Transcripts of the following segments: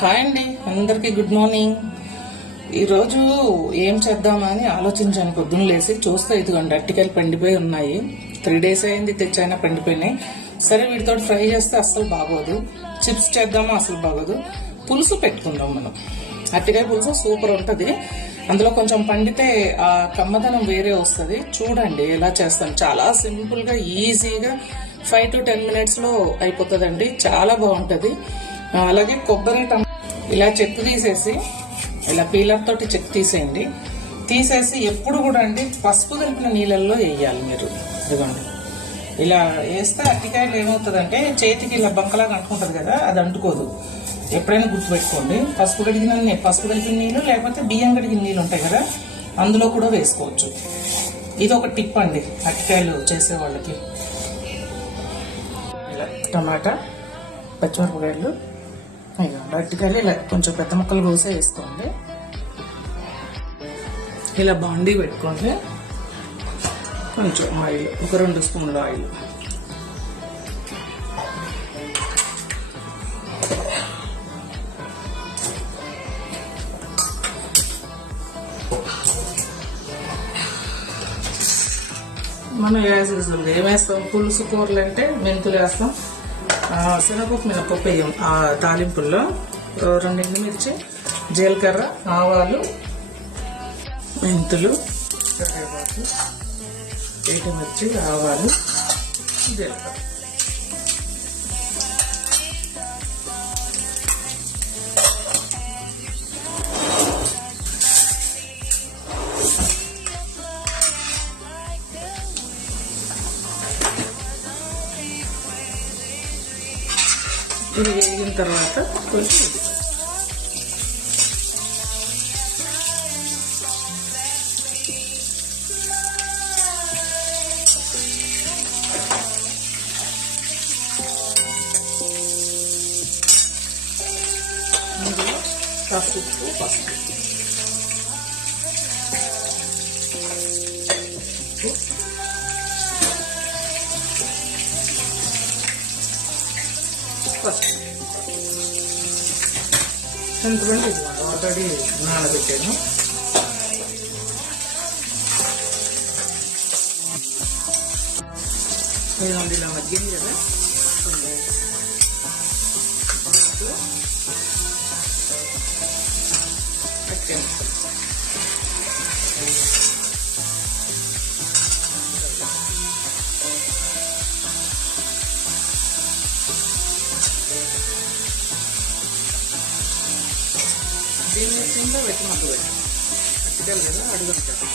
Hi అండి, అందరికీ good morning. ఈరోజు ఏం చేద్దామని ఆలోచించాను. పొద్దున్న లేసి చూస్తే ఇదిగోండి అట్టికాయలు పండిపోయి ఉన్నాయి. 3 days అయింది తెచ్చైనా పండిపోయినాయి. సరే వీటితో ఫ్రై చేస్తే అస్సలు బాగోదు, చిప్స్ చేద్దామా అసలు బాగోదు, పులుసు పెట్టుకుందాం మనం. అట్టికాయ పులుసు సూపర్ ఉంటుంది. అందులో కొంచెం పండితే ఆ కమ్మదనం వేరే వస్తుంది. చూడండి ఎలా చేస్తాను, చాలా సింపుల్ గా ఈజీగా 5 to 10 minutes లో అయిపోతుందండి. చాలా బాగుంటది. అలాగే కొబ్బరి ఇలా చెక్కు తీసేసి, ఇలా పీలర్ తోటి చెక్కు తీసేయండి. తీసేసి ఎప్పుడు కూడా అండి పసుపు కలిపిన నీళ్ళల్లో వేయాలి మీరు. ఇదిగోండి ఇలా వేస్తే అట్టికాయలు ఏమవుతుందంటే చేతికి ఇలా బంకలాగా అంటుకుంటది కదా, అది అంటుకోదు. ఎప్పుడైనా గుర్తుపెట్టుకోండి. పసుపు కలిపిన నీళ్ళు లేకపోతే బియ్యం కడిగిన నీళ్ళు ఉంటాయి కదా, అందులో కూడా వేసుకోవచ్చు. ఇది ఒక టిప్ అండి అట్టికాయలు చేసే వాళ్ళకి. ఇలా టమాటా, పచ్చిమిరపకాయలు, అరటికాయలు ఇలా కొంచెం పెద్ద ముక్కలు కోసే వేసుకోండి. ఇలా బాండీ పెట్టుకోండి. కొంచెం ఆయిల్, ఒక 2 స్పూన్ల ఆయిల్. మనం ఏమేస్తాం పులుసు కూరలు అంటే మెంతులు వేస్తాం, శనగపప్పు మినపప్పు వేయం. ఆ తాలింపుల్లో 2 ఎండుమిర్చి, జీలకర్ర, ఆవాలు, మెంతులు, కరివేపాకు, ఎండుమిర్చి, ఆవాలు, జీలకర్ర. ఇది వేగిన తర్వాత కొంచెం పసుపు చింతపండు ఆల్రెడీ నానబెట్టాను. ఇలా మగ్గింది కదా, దీన్ని కింద పెట్టి మగ్గు పెట్టాం. అట్టికాయలు కదా అడుగుంటాం.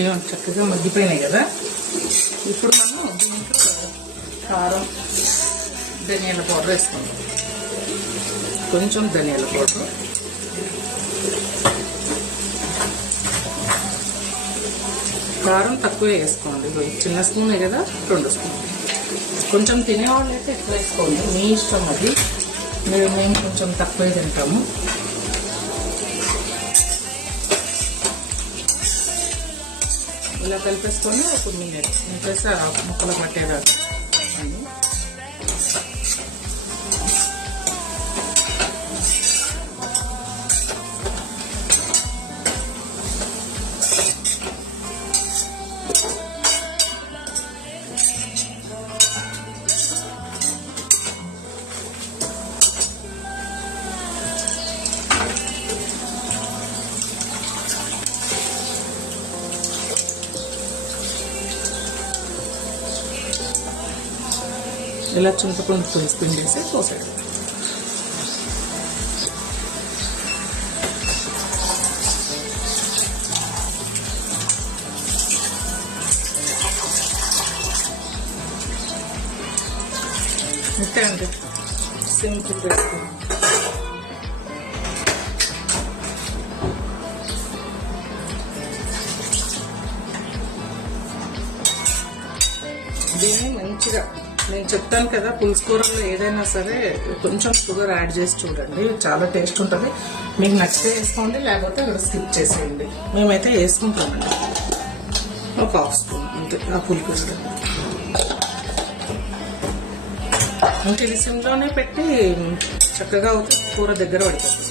ఏమో చక్కగా మగ్గిపోయినాయి కదా. ఇప్పుడు మనం దీంట్లో కారం, ధనియాల పౌడర్ వేసుకుందాం. కొంచెం ధనియాల పౌడర్, కారం తక్కువ వేసుకోండి. చిన్న స్పూనే కదా, 2 స్పూన్లు. కొంచెం తినేవాళ్ళు అయితే ఎక్కువ వేసుకోండి, మీ ఇష్టం అది. మేము కొంచెం తక్కువ తింటాము. ఇలా కలిపేసుకొని ఒక మినిట్ ఇంకేసి ముక్కలు పట్టేదాకా అని. ఇలా చింతపండు పులుసు పిండేసి పోసాడు. అంతే అండి, సింపుల్ రెసిపీ. లైట్గా నేను చెప్తాను కదా, పులుసు కూరలో ఏదైనా సరే కొంచెం షుగర్ యాడ్ చేసి చూడండి, చాలా టేస్ట్ ఉంటుంది. మీకు నచ్చితే వేసుకోండి, లేకపోతే అక్కడ స్కిప్ చేసేయండి. మేమైతే వేసుకుంటామండి ఒక హాఫ్ స్పూన్ అంతే ఆ పులుపు. ఇంక ఇది సిమ్లోనే పెట్టి చక్కగా అవుతుంది, కూర దగ్గర పడిపోతుంది.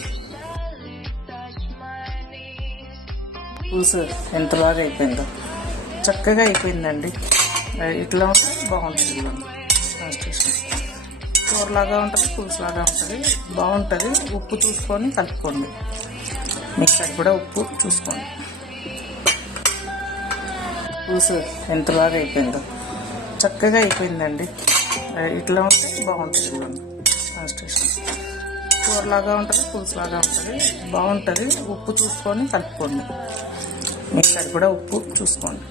పులుసు ఎంత బాగా అయిపోయిందో, చక్కగా అయిపోయిందండి. ఇట్లా ఉంటే బాగుంటుంది. కూరలాగా ఉంటుంది, పులుసులాగా ఉంటుంది, బాగుంటుంది. ఉప్పు చూసుకొని కలుపుకోండి, మీకు సరిపడా ఉప్పు చూసుకోండి. పులుసు ఎంత బాగా అయిపోయిందో, చక్కగా అయిపోయిందండి. ఇట్లా ఉంటే బాగుంటుంది. కూరలాగా ఉంటుంది, పులుసులాగా ఉంటుంది, బాగుంటుంది. ఉప్పు చూసుకొని కలుపుకోండి, మీకు సరిపడా ఉప్పు చూసుకోండి.